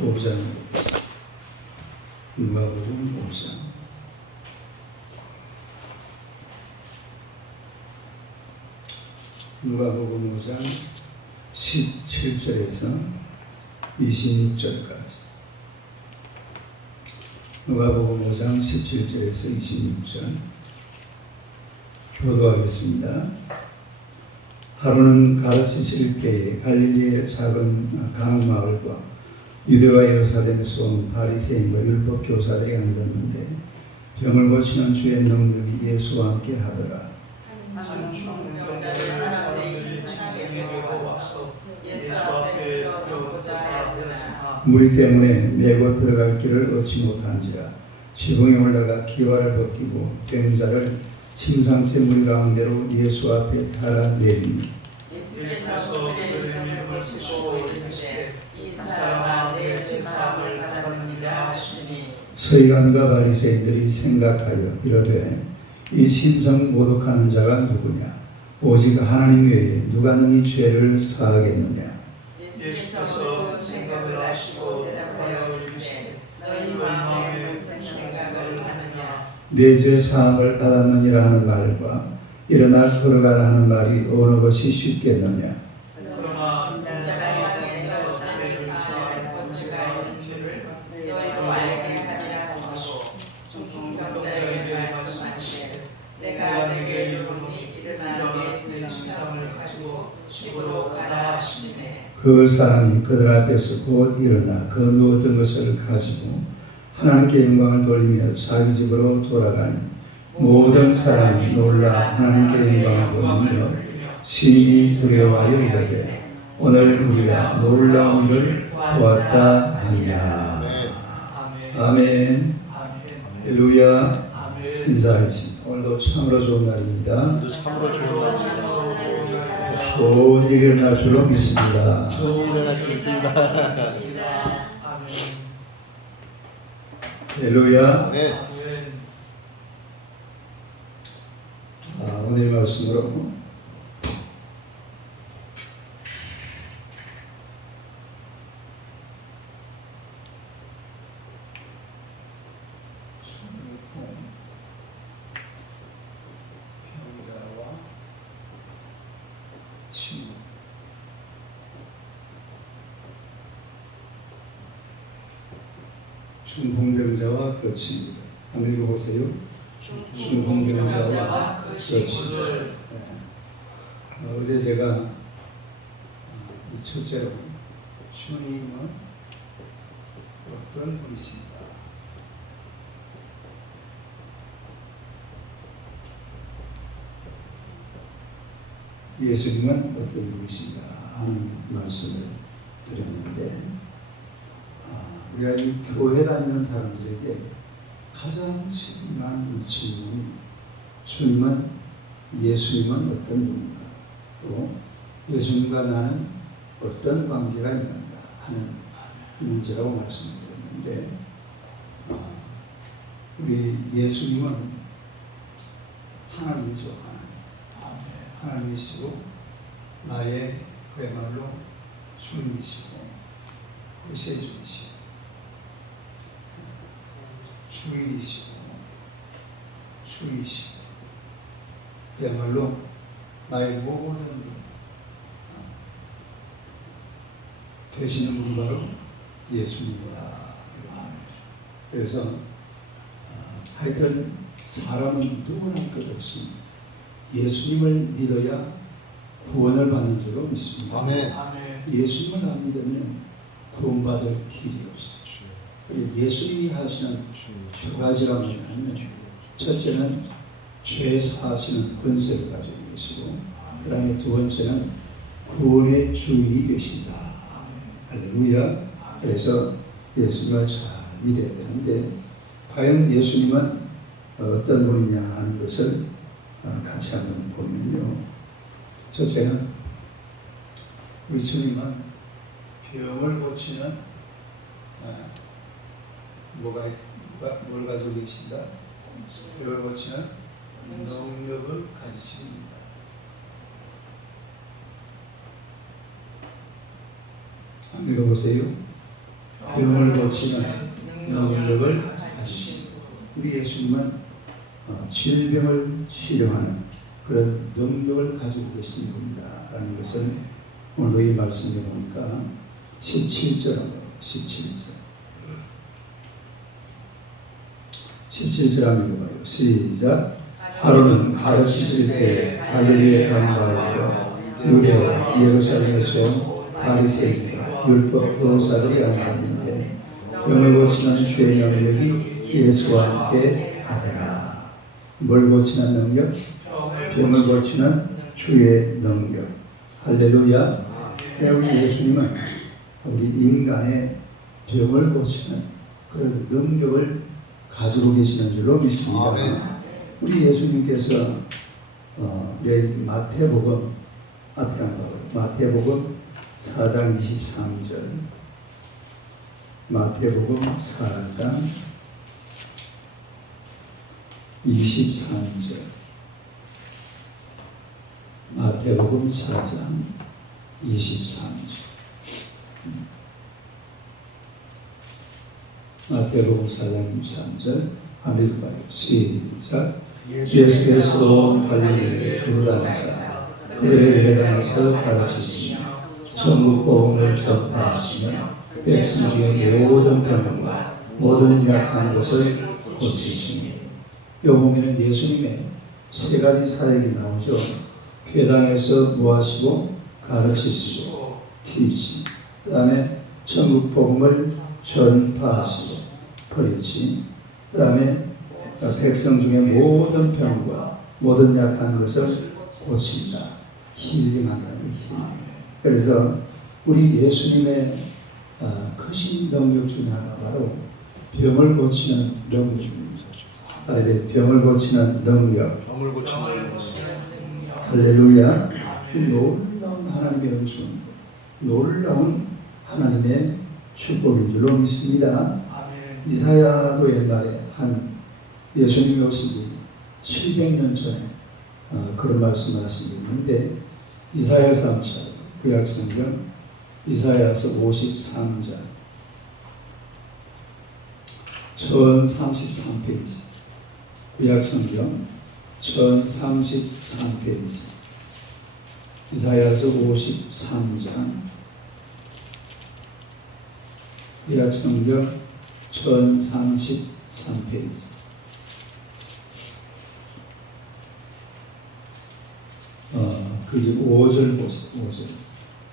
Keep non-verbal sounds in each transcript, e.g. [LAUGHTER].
5장 누가복음 5장 누가복음 5장 17절에서 26절까지. 누가복음 5장 17절에서 26절. 교도하겠습니다. 하루는 가르치실 때에 갈릴리의 작은 강마을과 유대와 예루살렘에서 온 바리새인과 율법 교사들이 앉았는데 병을 고치는 주의 능력이 예수와 함께 하더라. 예수 무리 때문에 메고 들어갈 길을 얻지 못한지라. 지붕에 올라가 기와를 벗기고 된 자를 침상째 무리 가운데로 예수 앞에 달아 내리니. 예수께서 그들의 이름을 부시고 이르시되 이 사람아 내 죄사함을 받았느니라 하시니 서기관과 바리새인들이 생각하여 이르되 이 신성 모독하는 자가 누구냐? 오직 하나님 외에 누가 능히 죄를 사하겠느냐? 예수께서 그 생각을 하시고 대답하여 이르시되 너희 마음에 무슨 생각을 하느냐? 내죄 사함을 받았느니라 하는 말과 일어나 걸어가라 하는 말이 어느 것이 쉽겠느냐 그러나 인자가 세상에서 죄를 사하는 권세가 있는 죄를 너희로 알게 하리라 하소 중병자에게 말씀하시되 내가 내게 이르노니 일어나 내 진상을 가지고 집으로 가라 하시네 그 사람이 그들 앞에서 곧 일어나 그 누웠던 것을 가지고 하나님께 영광을 돌리며 자기 집으로 돌아가니 모든 사람이 놀라 하나님께 영광을 돌리며 심히 두려워하여 이르되 오늘 우리가 놀라운 일을 보았다 하니라. 아멘. 할렐루야. 인사하겠습니다 오늘도 참으로 좋은 날입니다. 참으로 좋은 날입니다. 좋은 일이 일어날 줄로 믿습니다 좋은 일어날 수 있습니다. 아멘 [LAUGHS] 할렐루야 네. 아, 오늘 말씀으로 병자와 친구 중풍병자와 그 친구들 한번 읽어보세요. 중풍병자와 그 친구들 네. 어, 어제 제가 어, 이 첫째로 주님은 어떤 분이신가 예수님은 어떤 분이신가 하는 말씀을 드렸는데 아, 우리가 이 교회 다니는 사람들에게 가장 중요한 이 질문이 주님은 예수님은 어떤 분인가? 또 예수님과 나는 어떤 관계가 있는가? 하는 이 문제라고 말씀드렸는데 어, 우리 예수님은 하나님이죠 하나님 하나님이시고 나의 그야말로 주님이시고 구세주이시고 주인이시고 주이시고 그야말로 나의 모든 어, 되시는 분이 바로 예수님이다. 그래서 어, 하여튼 사람은 누구나 것 없습니다. 예수님을 믿어야 구원을 받는 줄로 믿습니다. 아멘. 아멘 예수님을 안 믿으면 구원받을 길이 없어요. 그리고 예수님이 하시는 두 가지가 뭐냐면 첫째는 죄 사하시는 권세를 가지고 계시고 그 다음에 두 번째는 구원의 주인이 되신다. 할렐루야. 그래서 예수님을 잘 믿어야 되는데 과연 예수님은 어떤 분이냐 하는 것을 어, 같이 한번 보면요. 첫째는 우리 주님은 병을 고치는 어, 뭐가 뭐가 뭘 가지고 계신다? 병을 고치는 능력을 가지십니다. 한번 읽어보세요. 병을 고치는 능력을 가지십니다. 우리 예수님은 어, 질병을 치료하는 그런 능력을 가지고 계신 분이다 라는 것을 오늘 이 말씀에 보니까 17절하고 17절 17절 한번 봐요. 시작 하루는 가르치실 때 갈릴리의 강가에서 유대와 예루살렘에서 온 바리새인과 율법 교사들이 앉았는데 병을 고치는 주의 능력이 예수와 함께 하더라. 뭘 고치는 능력? 병을 고치는 주의 능력. 할렐루야. 우리 예수님은 우리 인간의 병을 고치는 그런 능력을 가지고 계시는 줄로 믿습니다. 우리 예수님께서 어, 우리 마태복음 앞에 한번. 마태복음 4장 23절 마태복음 4장 23절. 마태복음 4장 23절. 마태복음 4장 23절 한번 읽어봐요. 시작. 예수께서 갈릴리에 두루다니사 그를 회당에서 가르치시며 천국 복음을 전파하시며 백성 중의 모든 병과 모든 약한 것을 고치시니 요 보면은 예수님의 세 가지 사역이 나오죠. 회당에서 뭐 하시고 가르치시고 티치 그 다음에 천국 복음을 전파하시고 프리치 그 다음에 백성 중에 모든 병과 모든 약한 것을 고친다. 힐링한다는 힐링. 그래서 우리 예수님의 아, 크신 능력 중에 하나 바로 병을 고치는 능력입니다. 할렐루야. 병을 고치는 능력. 병을 고치는 할렐루야. 이 놀라운 하나님의 은총, 놀라운 하나님의 축복인 줄로 믿습니다. 아멘. 이사야도 옛날에 한 예수님이 오시기 700년 전에 어, 그런 말씀을 있는데 이사야 3차 구약성경 이사야서 53장 1033페이지 구약성경 1033페이지 이사야서 53장 구약성경 1033페이지 어, 그게 5절 보세요. 5절.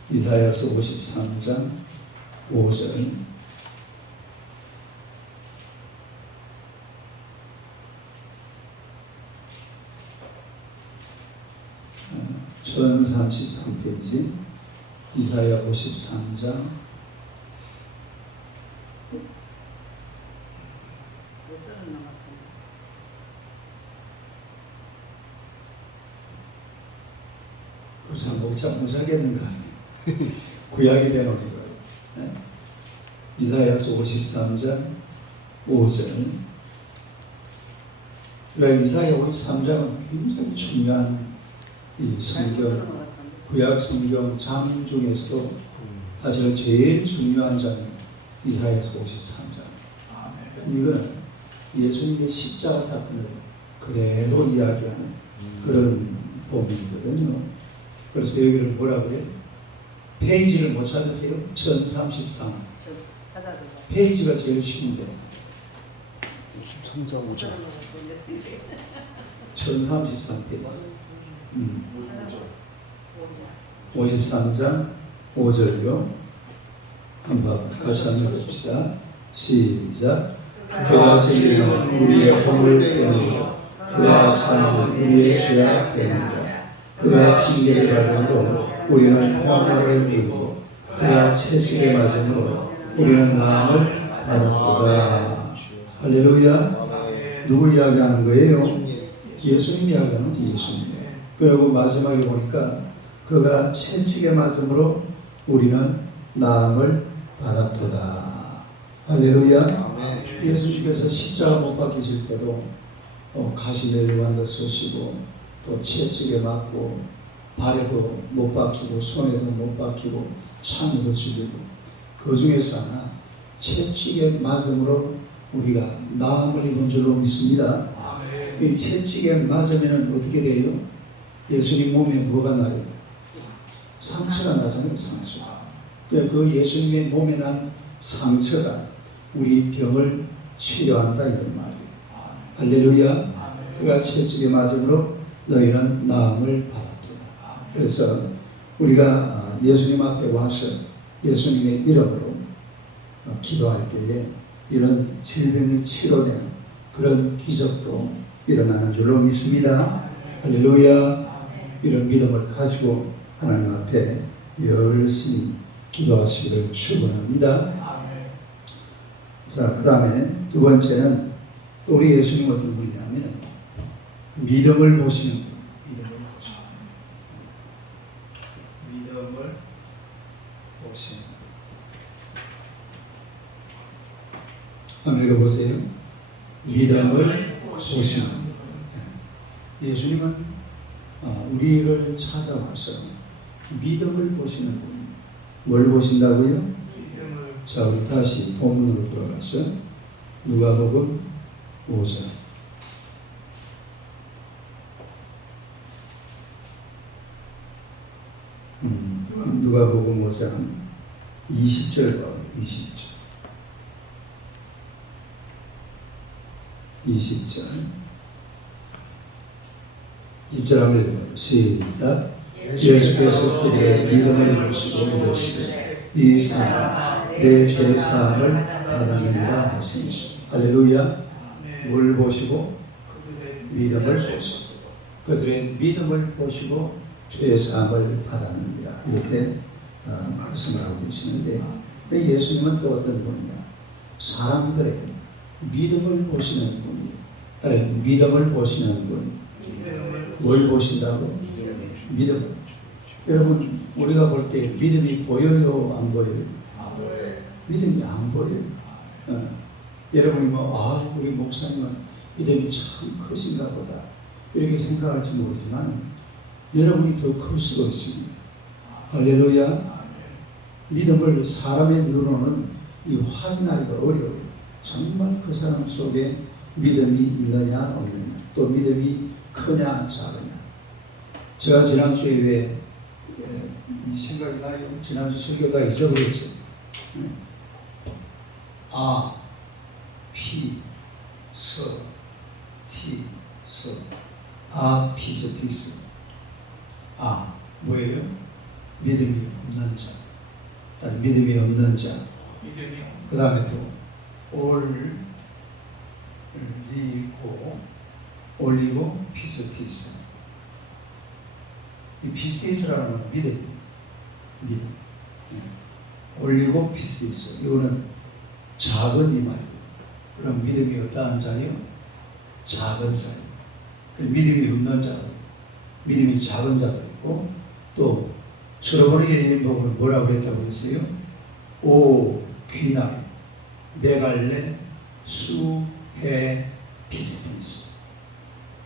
이사야서 53장 5절. 어, 1033페이지 이사야 53장 그래서 목자 못 살겠는 거 아니에요. 구약이 거예요. 네? 이사야서 53장 5절. 그러니까 이사야 53장은 굉장히 중요한 이 성경, 구약 성경 장 중에서도 사실 제일 중요한 장이 이사야서 53장. 아멘. 이건 예수님의 십자가 사건을 그대로 이야기하는 그런 본문이거든요. 그래서 여기를 뭐라 그래? 페이지를 못 찾으세요? 1033. 찾아서 페이지가 제일 쉬운데 13장 5절 1033 페이지. 음. 53장 5절요. 한번 같이 한번 해봅시다. 시작. 그가 진리는 우리의 허물 때문이요. 그가 사랑은 우리의 죄악 때문이다. 그가 징계를 받음으로 우리는 평화를 누리고 그가 채찍에 맞음으로 우리는 나음을 받았도다. 할렐루야. 누구 이야기하는 거예요? 예수님 이야기하는 예수님. 그리고 마지막에 보니까 그가 채찍에 맞음으로 우리는 나음을 받았도다. 할렐루야. 예수님께서 십자가 못 박히실 때도 어, 가시멜로 만들 쓰시고 또 채찍에 맞고 발에도 못 박히고 손에도 못 박히고 창으로 죽이고 그 중에서 하나 채찍에 맞음으로 우리가 나음을 입은 줄로 믿습니다. 이 채찍에 맞으면 어떻게 돼요? 예수님 몸에 뭐가 나요? 상처가 나잖아요, 상처. 그 예수님의 몸에 난 상처가 우리 병을 치료한다 이런 말이에요. 할렐루야. 그가 채찍에 맞음으로 너희는 나음을 받았도다. 그래서 우리가 예수님 앞에 와서 예수님의 이름으로 기도할 때에 이런 질병이 치료되는 그런 기적도 일어나는 줄로 믿습니다. 할렐루야. 이런 믿음을 가지고 하나님 앞에 열심히 기도하시기를 축원합니다. 자, 그 다음에 두 번째는 또 우리 예수님 어떤 분이냐면 믿음을 보시는 분. 믿음을 보시는 분. 믿음을 보시는 분. 한번 읽어보세요. 믿음을 보시는 분. 예수님은 어, 우리를 찾아와서 믿음을 보시는 분입니다. 뭘 보신다고요? 자, 우리 다시 본문으로 돌아가서 누가복음 5장. 음, 누가복음 5장 20절 봐, 20절. 20절. 20절 한번 읽어봐요. 시작. 예수께서 그들의 믿음을 보시고 이르시되 이 사람 내 죄 사함을 받았느니라 하시니 할렐루야. 뭘 보시고? 믿음을 보시고. 그들의 믿음을 보시고 죄 사함을 받았느니라. 이렇게 어, 말씀을 하고 계시는데 근데 예수님은 또 어떤 분이냐? 사람들의 믿음을 보시는 분이 아니 믿음을 보시는 분. 뭘 보신다고? 믿음. 여러분 우리가 볼 때 믿음이 보여요 안 보여요? 믿음이 안 보여요. 어. 여러분이 뭐, 아, 우리 목사님은 믿음이 참 크신가 보다. 이렇게 생각할지 모르지만, 여러분이 더 클 수도 있습니다. 할렐루야. 믿음을 사람의 눈으로는 이 확인하기가 어려워요. 정말 그 사람 속에 믿음이 있느냐, 없느냐. 또 믿음이 크냐, 작으냐. 제가 지난주에 왜, 예, 이 생각이 나요? 지난주 설교가 잊어버렸죠. 네. 아, 피, 서, 티, 서. 아, 피스티스. 아, 뭐예요? 믿음이 없는 자. 그다음에 믿음이 없는 자. 그 다음에 또, 올, 리고, 올리고, 피스 티스. 이 피스티스라는 건 믿음. 믿음. 예. 올리고 피스티스. 이거는 작은 이 말이에요. 그럼 믿음이 어떠한 자예요? 작은 자예요. 그 믿음이 없는 있고, 믿음이 작은 자가 있고, 또, 저번에 예인복은 뭐라고 그랬다고 했어요? 오, 귀나, 메갈레, 수, 해, 피스티스.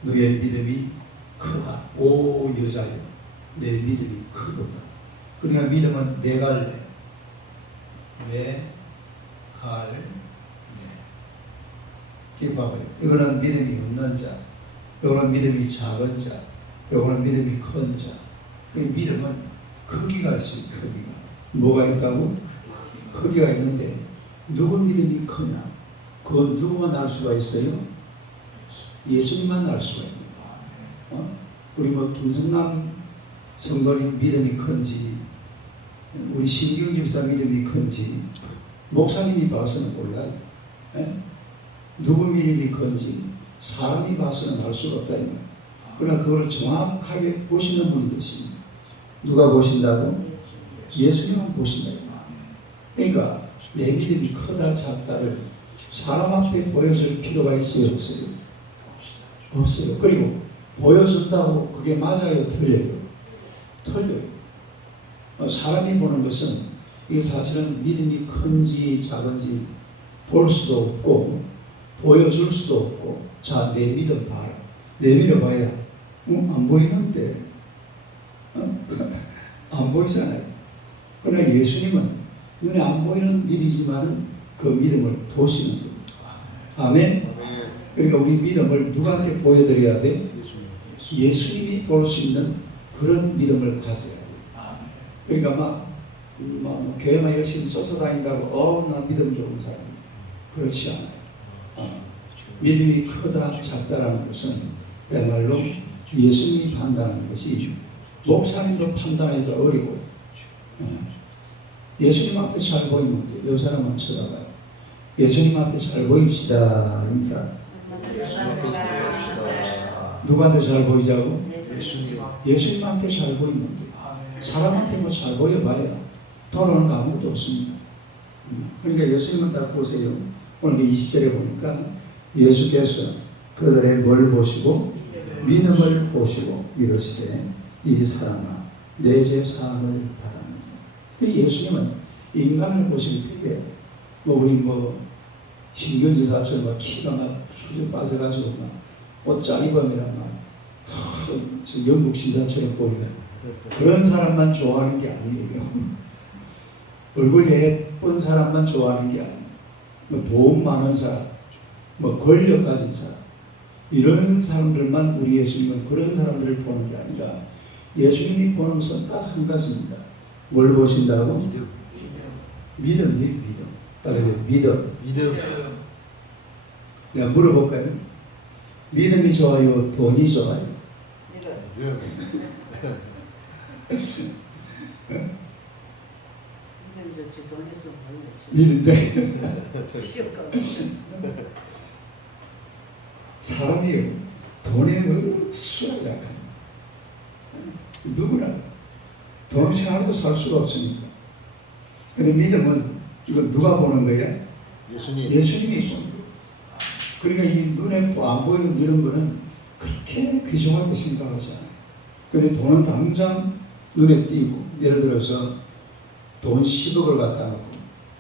너의 믿음이 크다. 오, 여자여, 내 믿음이 크도다. 그러니까 믿음은 네, 할, 네. 이렇게 봐봐요. 이거는 믿음이 없는 자, 이거는 믿음이 작은 자, 이거는 믿음이 큰 자. 그 믿음은 크기가 있어요, 크기가. 뭐가 있다고? 크기가 있는데, 누구 믿음이 크냐? 그건 누구만 알 수가 있어요? 예수님만 알 수가 있는 어? 우리 뭐 김성남 성도님 믿음이 큰지, 우리 신경 집사 믿음이 큰지, 목사님이 봐서는 몰라요. 예? 누구 믿음이 큰지 사람이 봐서는 알 수가 없다. 그러나 그걸 정확하게 보시는 분이 계십니다. 누가 보신다고? 예수님은 보신다. 그러니까 내 믿음이 크다 작다를 사람 앞에 보여줄 필요가 있어요, 없어요? 없어요. 그리고 보여준다고 그게 맞아요, 틀려요? 틀려요. 어, 사람이 보는 것은 이게 사실은 믿음이 큰지 작은지 볼 수도 없고 보여줄 수도 없고 자 내 믿음 봐라 내밀어 봐야 어? 안 보이는데 어? [LAUGHS] 안 보이잖아요 그러나 예수님은 눈에 안 보이는 일이지만은 그 믿음을 보시는 겁니다. 아멘. 그러니까 우리 믿음을 누구한테 보여드려야 돼? 예수님이 볼 수 있는 그런 믿음을 가져야 돼. 그러니까 막, 음, 막뭐 교회만 열심히 쫓아다닌다고 어, 나 믿음 좋은 사람. 그렇지 않아요. 어, 믿음이 크다 작다라는 것은 그야말로 예수님이 판단하는 것이 목사님도 판단하기가 어려워요. 어, 예수님 앞에 잘 보이면 돼. 요 사람은 쳐다봐요. 예수님 앞에 잘 보입시다. 인사. 누구한테 잘 보이자고? 예수님한테 잘 보이면 돼. 사람한테 뭐잘 보여봐야 돌아오는 거 아무것도 없습니다. 음, 그러니까 예수님은 딱 보세요. 오늘 20절에 보니까 예수께서 그들의 뭘 보시고 믿음을 보시고 이르시되 이 사람아 내 죄 사함을 받았느냐. 예수님은 인간을 보실 때에 뭐 우리 뭐 신경지사처럼 막 키가 막 휘적 빠져가지고 막옷 입으면 막 저 영국 신사처럼 보이는 그런 사람만 좋아하는 게 아니에요. 얼굴 예쁜 사람만 좋아하는 게 아니에요. 뭐 돈 많은 사람, 뭐 권력 가진 사람 이런 사람들만 우리 예수님은 그런 사람들을 보는 게 아니라 예수님이 보는 것은 딱 한 가지입니다. 뭘 보신다고? 믿음. 믿음, 믿음. 따라해 믿음. 믿음. 내가 물어볼까요? 믿음이 좋아요, 돈이 좋아요. 믿음. 믿는데 사람이 돈에 억수로 약합니다. 누구나 돈 없이 하루도 살 수가 없으니까. 근데 믿음은 이거 누가 보는 거야? 예수님. 예수님이 보는 거예요. 그러니까 이 눈에 안 보이는 이런 거는 그렇게 귀중하게 생각하지 않아요. 근데 돈은 당장 눈에 띄고 예를 들어서 돈 10억을 갖다 놓고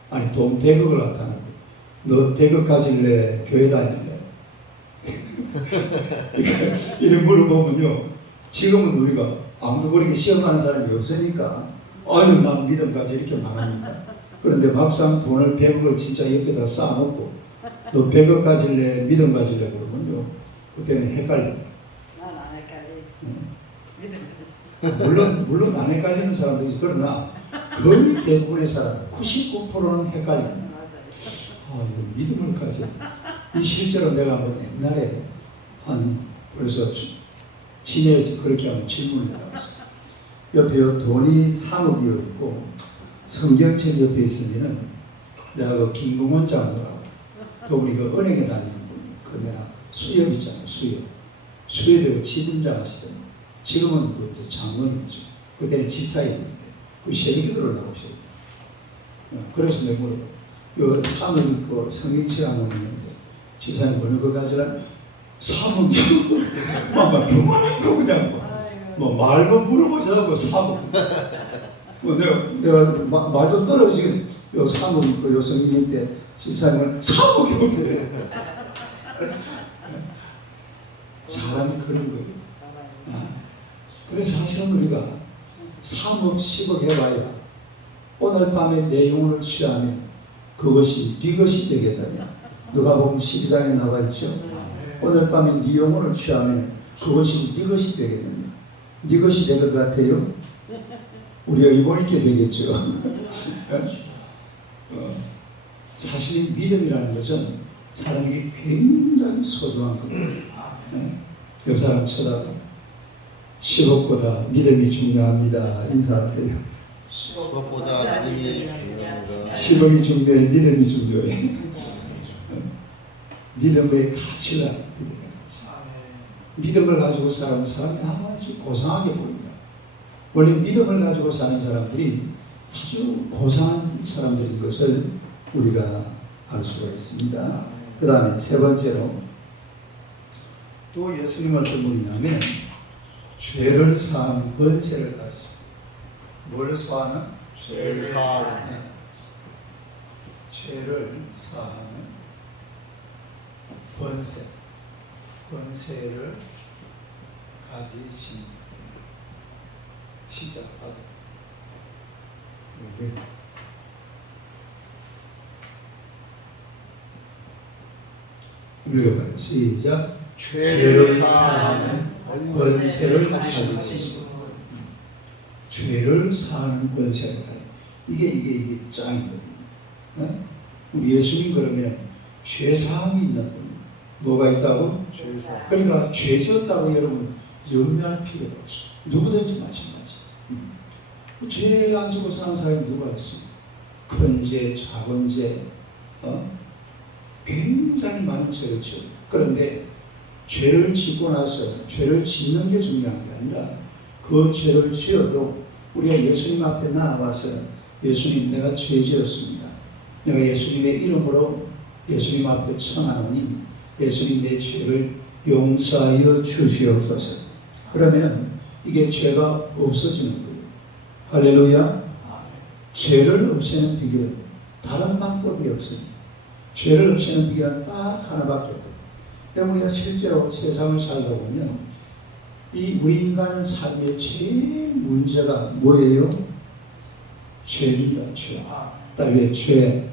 아니 돈 100억을 갖다 놓고 너 100억 가질래 교회 다닐래? [LAUGHS] 이런 물어보면요 지금은 우리가 아무도 그렇게 시험하는 사람이 없으니까 아유 난 믿음 까지 이렇게 말합니다. 그런데 막상 돈을 100억을 진짜 옆에다 쌓아놓고 너 100억 가질래 믿음 가질래 그러면요 그때는 헷갈려요 난안 헷갈려. 음. 믿음 가졌어. 물론 물론 안 헷갈리는 사람도 있어 그러나 거의 대부분의 사람 99%는 헷갈립니다. 아 이거 믿음을 가져. 이 실제로 내가 한번 옛날에 한 벌써 진해에서 그렇게 한번 질문을 해봤어. 옆에 돈이 산옥이 있고 성경책 옆에 있으면은 내가 그 김봉원 장로라고 그 우리 그 은행에 다니는 분이 그 내가 수협 있잖아 수협 수협에 그 지분장 하시던 지금은 그 이제 장로님이죠. 그때는 집사였는데 그 새벽기도를 나오셨어요. 어, 그래서 내가 물어봐. 요 사문 그 성경책 안 오는데 집사님 어느 거 가져라? 사문 막막 [LAUGHS] 그만한 거 그냥 뭐. 뭐 말도 물어보자고 사문. 뭐 내가 내가 마, 말도 떨어지게 요 사문 그요 성경인데 집사님은 사문이 없대. [LAUGHS] 사람이 그런 거예요. 아, 그래서 사실은 우리가 3억, 10억 해봐야 오늘 밤에 내 영혼을 취하면 그것이 네 것이 되겠다냐. 누가 보면 12장에 나와 있죠. 오늘 밤에 네 영혼을 취하면 그것이 네 것이 되겠느냐. 네 것이 될 것 같아요. 우리가 이번 있게 되겠죠. [LAUGHS] 어, 사실 믿음이라는 것은 사람에게 굉장히 소중한 겁니다. 네. 옆 사람 쳐다봐. 10억보다 믿음이 중요합니다. 인사하세요. 그것보다 믿음이 중요합니다. 10억이 중요해, 믿음이 중요해. 믿음의 가치가 믿음의 가치. 믿음을 가지고 사는 사람이 아주 고상하게 보인다. 원래 믿음을 가지고 사는 사람들이 아주 고상한 사람들인 것을 우리가 알 수가 있습니다. 그 다음에 세 번째로 또 예수님 어떤 분이냐면 죄를 사하는 권세를 가지고 뭘 사하는? 죄를 사하는 네. 죄를 사하는 권세 권세를 가지신 시작 받아 네. 읽어봐요. 시작. 죄를 사하는 권세를 가지신 가지신 죄를 사하는 권세를 가요. 이게 이게 이게 짱이거든요. 어? 우리 예수님 그러면 죄 사함이 있는 분. 뭐가 있다고? 죄사 그러니까 죄 지었다고 여러분 염려할 필요가 없어. 누구든지 마찬가지. 음. 죄안 지고 사는 사람이 누가 있습니까? 큰 죄, 작은 죄, 어? 굉장히 많은 죄를 지어. 그런데 죄를 짓고 나서 죄를 짓는 게 중요한 게 아니라 그 죄를 지어도 우리가 예수님 앞에 나와서 예수님 내가 죄 지었습니다. 내가 예수님의 이름으로 예수님 앞에 청하노니 예수님 내 죄를 용서하여 주시옵소서. 그러면 이게 죄가 없어지는 거예요. 할렐루야. 죄를 없애는 비결은 다른 방법이 없습니다. 죄를 없애는 비결은 딱 하나밖에 없거든요. 그러니까 우리가 실제로 세상을 살다 보면 이 우리 인간은 삶의 제일 문제가 뭐예요? 죄입니다. 죄. 딸의 죄.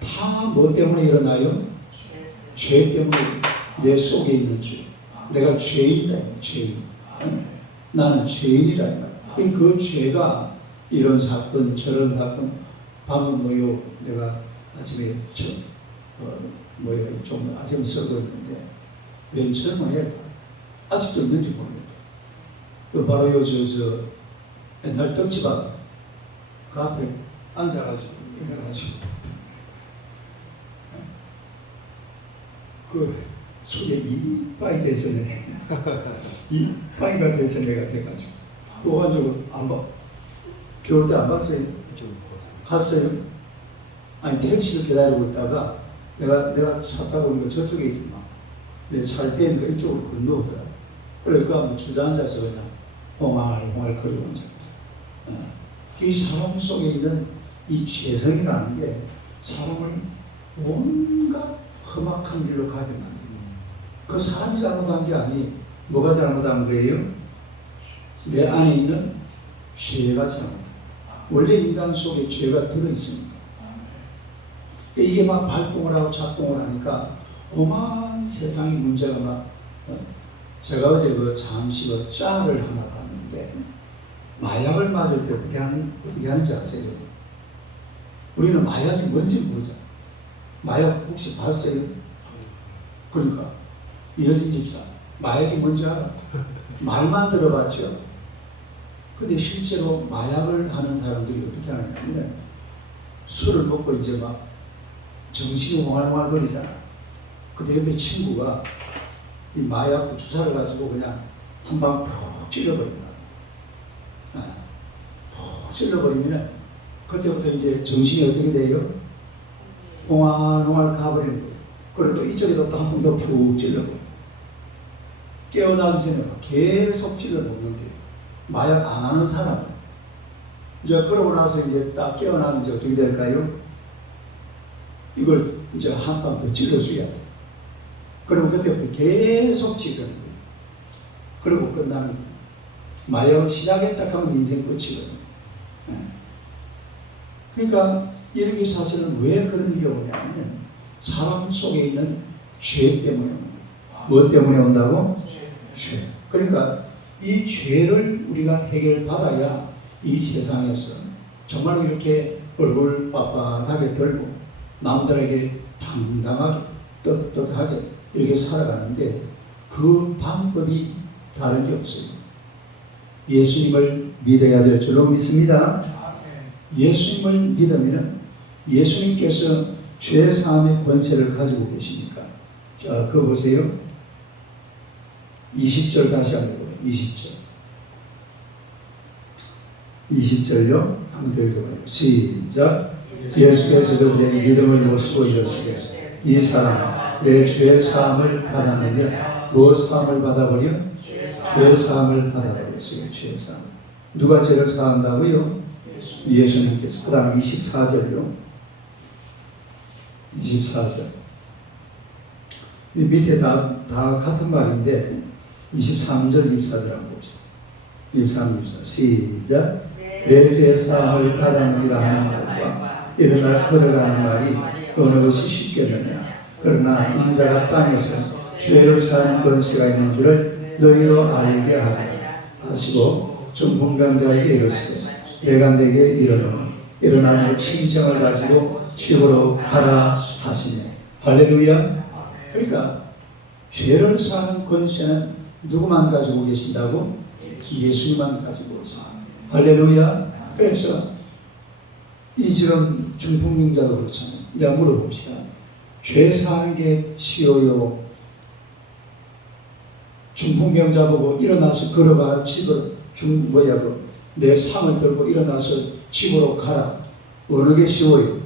다 뭐 때문에 일어나요? 죄 때문에 내 속에 있는 죄. 내가 죄인이다. 죄인. 응? 나는 죄인이라. 그 죄가 이런 사건 저런 사건 방금 뭐요 내가 아침에 저, 어, 뭐요 좀 아침 쓰고 있는데 맨 처음에 아직도 늦지 모르겠다. 그 바로 요저 저 옛날 떡집 앞 그 앞에 앉아가지고 일어나가지고 그 속에 이빠이 돼서 내가 이빠이가 돼서 내가 돼가지고 그거 가지고 안 봐. 겨울 때 안 봤어요. 좀 갔어요. 아니 택시를 기다리고 있다가 내가 내가 차 타고 거 저쪽에 있구나. 내 차를 떼니까 이쪽으로 건너오더라. 그러니까 뭐 주저앉아서 그냥 홍알홍알 거리고 앉았다. 어. 이 사람 속에 있는 이 죄성이라는 게 사람을 온갖 험악한 길로 가게 만듭니다. 그 사람이 잘못한 게 아니 뭐가 잘못한 거예요? 내 안에 있는 죄가 잘못한 원래 인간 속에 죄가 들어있습니다. 이게 막 발동을 하고 작동을 하니까 오만 세상의 문제가 막 어? 제가 어제 그 잠시 그 짤을 하나 봤는데 마약을 맞을 때 어떻게 하는 어떻게 하는지 아세요? 우리는 마약이 뭔지 모르잖아. 마약 혹시 봤어요? 그러니까 이어진 집사 마약이 뭔지 알아? [LAUGHS] 말만 들어봤죠. 근데 실제로 마약을 하는 사람들이 어떻게 하냐면 술을 먹고 이제 막 정신이 홍알홍알 거리잖아. 근데 옆에 친구가 이 마약 주사를 가지고 그냥 한방 푹 찔러버린다. 아, 푹 찔러버리면 그때부터 이제 정신이 어떻게 돼요? 홍알홍알 가버리는 거예요. 그리고 또 이쪽에도 또 한 번 더 푹 찔러버려요. 깨어나기 전에 계속 찔러놓는데요. 마약 안 하는 사람은 이제 그러고 나서 이제 딱 깨어나면 이제 어떻게 될까요? 이걸 이제 한방더 찔러줘야 돼. 그러면 그때부터 계속 찔러는 거예요. 그리고 끝나는 거예요. 마약 시작했다 하면 인생 끝이거든요. 예. 그러니까 이렇게 사실은 왜 그런 일이 오냐면 사람 속에 있는 죄 때문에 오는 거예요. 뭐 때문에 온다고? 죄. 그러니까 이 죄를 우리가 해결받아야 이 세상에서 정말 이렇게 얼굴 빳빳하게 들고 남들에게 당당하게 떳떳하게 이렇게 살아가는데 그 방법이 다른 게 없어요. 예수님을 믿어야 될 줄로 믿습니다. 예수님을 믿으면 예수님께서 죄 사함의 권세를 가지고 계시니까 자, 그거 보세요. 20절 다시 한번 보세요. 20절. 20절요. 한번 더 읽어봐요. 시작. 예수께서 그들의 믿음을 모시고 이르시되 이 사람 내 죄 사함을 받았느냐 무엇 사함을 받아버려? 죄 사함을 받아버렸어요. 죄 사함. 누가 죄를 사한다고요? 예수님께서. 그 다음 24절요. 24절. 이 밑에 다, 다 같은 말인데 23절, 24절 한번 봅시다. 23, 24. 시작. 내 죄 사함을 받았느니라 일어나 걸어가는 말이 어느 것이 쉽겠느냐. 그러나 인자가 땅에서 죄를 사는 권세가 있는 줄을 너희로 알게 하라. 하시고 중풍병자에게 이르시되 내가 내게 일어나 일어나며 친정을 가지고 집으로 가라 하시네. 할렐루야. 그러니까 죄를 사는 권세는 누구만 가지고 계신다고? 예수님만 가지고 있습니다. 할렐루야. 그래서 이 지금 중풍병자도 그렇잖아요 내가 물어봅시다 죄 사는 게 쉬워요 중풍병자 보고 일어나서 걸어가 집을 중 뭐야 그내 상을 들고 일어나서 집으로 가라 어느 게 쉬워요?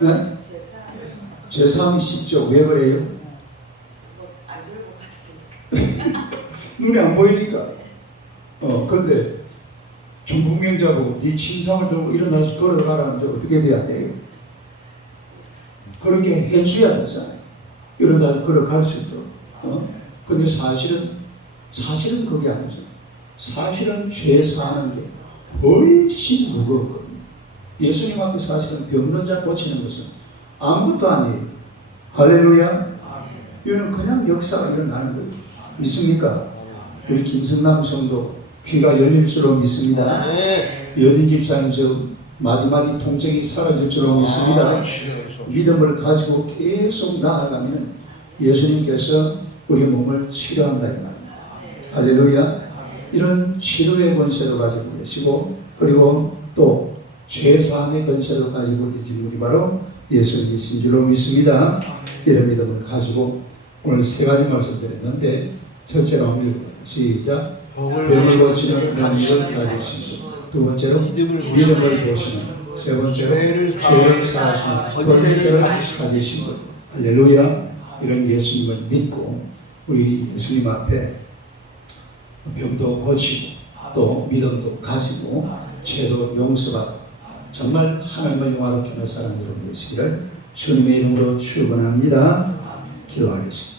네? 죄사함이 쉽죠. 왜 그래요? 가도 [LAUGHS] 눈에 안 보이니까. 어, 근데 중풍병자 보고 네 침상을 들고 일어나서 걸어가라는데 어떻게 돼야 돼요? 그렇게 해줘야 되잖아요. 이러다 걸어갈 수 있도록. 어? 근데 사실은, 사실은 그게 아니죠. 사실은 죄 사는 게 훨씬 무겁거든요. 예수님 앞에 사실은 병든 자 고치는 것은 아무것도 아니에요. 할렐루야. 이거는 그냥 역사가 일어나는 거예요. 믿습니까? 우리 김성남 성도 귀가 열릴 줄로 믿습니다. 네. 여딘 집사님 저 마디마디 통증이 사라질 줄로 믿습니다. 믿음을 가지고 계속 나아가면 예수님께서 우리 몸을 치료한다 이 말입니다. 할렐루야. 이런 치료의 권세를 가지고 계시고 그리고 또 죄사함의 권세를 가지고 계신 분이 바로 예수님이신 줄로 믿습니다. 이런 믿음을 가지고 오늘 세 가지 말씀 드렸는데 첫째로 한번 읽어요. 시작. 병을 고치는 능력을 가지시고 두 번째로 믿음을 보시는 세 번째로 죄를 사하시는 권세를 가지시고 할렐루야. 이런 예수님을 믿고 우리 예수님 앞에 병도 고치고 또 믿음도 가지고 죄도 용서받고 정말 하나님을 영화롭게 하는 사람 여러분 되시기를 주님의 이름으로 축원합니다. 기도하겠습니다.